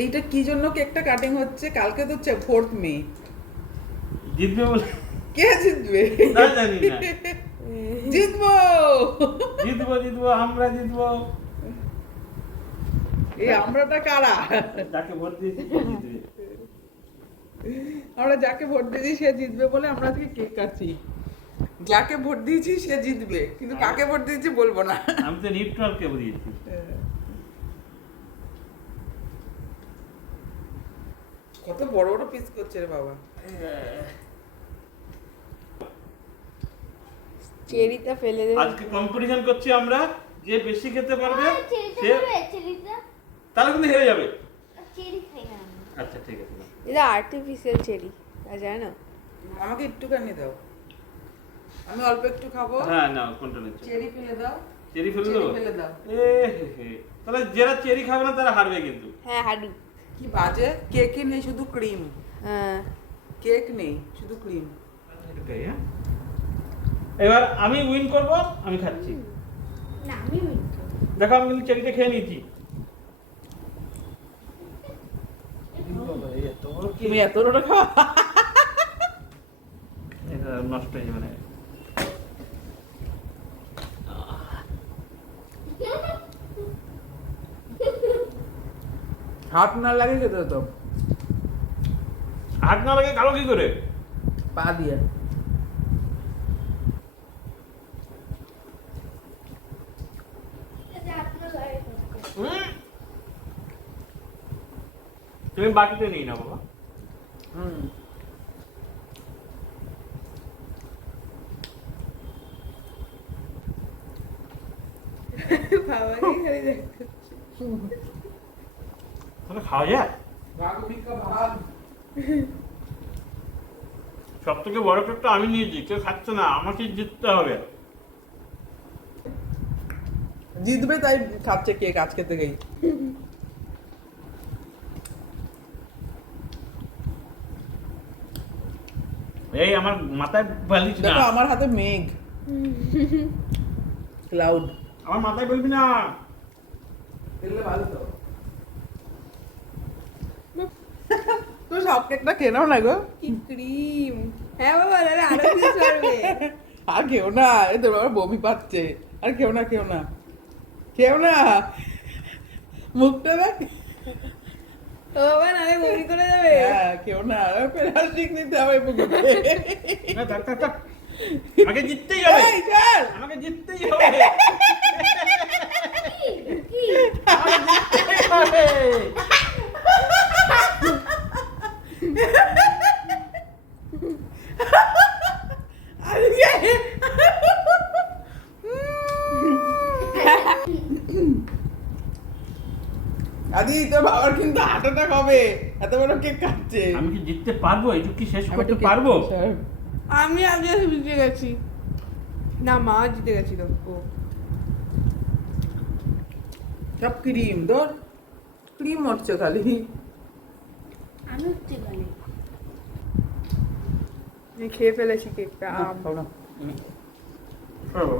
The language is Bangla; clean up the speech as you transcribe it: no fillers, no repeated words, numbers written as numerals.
এইটা কি জন্য কেকটা কাটিং হচ্ছে? কালকে তো 4th মে। জিতবে বলে কে জিতবে? না জানি না। জিতবো। জিতবো আমরা জিতবো। এই আমরাটা কারা? যাকে ভোট দিয়েছি সে জিতবে। আমরা যাকে ভোট দিয়েছি সে জিতবে বলে আমরা আজকে কেক কাটছি। যাকে ভোট দিয়েছি সে জিতবে, কিন্তু কাকে ভোট দিয়েছি বলবো না। আমি তো নিউট্রাল কে দিয়েছি। কত বড় বড় পিস করছে রে বাবা। চেরিটা ফেলে দে। আজকে কম্পিটিশন করছি আমরা, যে বেশি খেতে পারবে সে চেরিটা তাহলে কিন্তু হেরে যাবে। চেরি খাই না আমি। আচ্ছা ঠিক আছে। এটা আর্টিফিশিয়াল চেরি, জানো? আমাকে একটুখানি দাও, আমি অল্প একটু খাবো। হ্যাঁ না কোনটা নিচ্ছ? চেরি ফেলে দাও। চেরি ফেলে চেরি দেবো? ফেলে দাও। এ হে হে। তাহলে যারা চেরি খাবে না তারা হারবে কিন্তু। হ্যাঁ, হাডু। কি বাজে, কেকই নেই, শুধু ক্রিম। হ্যাঁ, কেক নেই, শুধু ক্রিম। এটাই, হ্যাঁ? এবার আমি উইন করব, আমি খাচ্ছি। না আমি মিঠু। দেখো আমি কিন্তু চেরিটা খেয়ে নিয়েছি। তুমি এত বড় খাওয়া? এটা নষ্ট হয়ে যাবে না। হাত না লাগে খেতে হতো। হাত না লাগে কালো কি করে? পা দিয়ে। এটা আপনার লাগে। হুম। তুমি বাটিতে নিয়ে নাও বাবা। হুম। বাবাকে খালি দেখতে। তাহলে খাওয়া যায়? ভাগ ভিক্ষা ভাগ। সব থেকে বড় কেকটা আমি নিয়েছি, কেউ খাচ্ছে না, আমাকে জিততে হবে। জিতবে তাই খাচ্ছে কেক আজকে থেকেই। এই আমার মাথায় বলিস না, দেখো আমার হাতে মেঘ, ক্লাউড। আমার মাথায় বলবি না। এগুলো ভালো তো। তো সব কেকটা কেনাও না গো। কি ক্রিম! হ্যাঁ বাবা, তাহলে আরো পিস পারবে। আর কেউ না, এই তোর বাবা বমি পাচ্ছে। আর কেউ না, কেউ না, কেউ না। মুখটা দেখ। ও বাবা, নালে বমি করে যাবে। হ্যাঁ, কেউ না। প্লাস্টিক নিতে হবে পুকুরে। না, থাক, থাক, থাক। আমাকে জিততেই হবে, এই, চল। আমাকে জিততেই হবে, কি আমাকে জিততেই হবে। আদি তোর বাবার কিন্তু হার্ট অ্যাটাক হবে, এত বড় কেক কাটছে। আমি কি জিততে পারবো? এইটুকু কি শেষ আমি করতে একটু কেক পারবো? স্যার। আমি আগে জিতে গেছি। না, মা জিতে গেছিল। ও সব ক্রিম, তোর ক্রিম হচ্ছে খালি। আমি উঠতে পারি। আমি খেয়ে ফেলেছি কেকটা। খাও না। পারবো।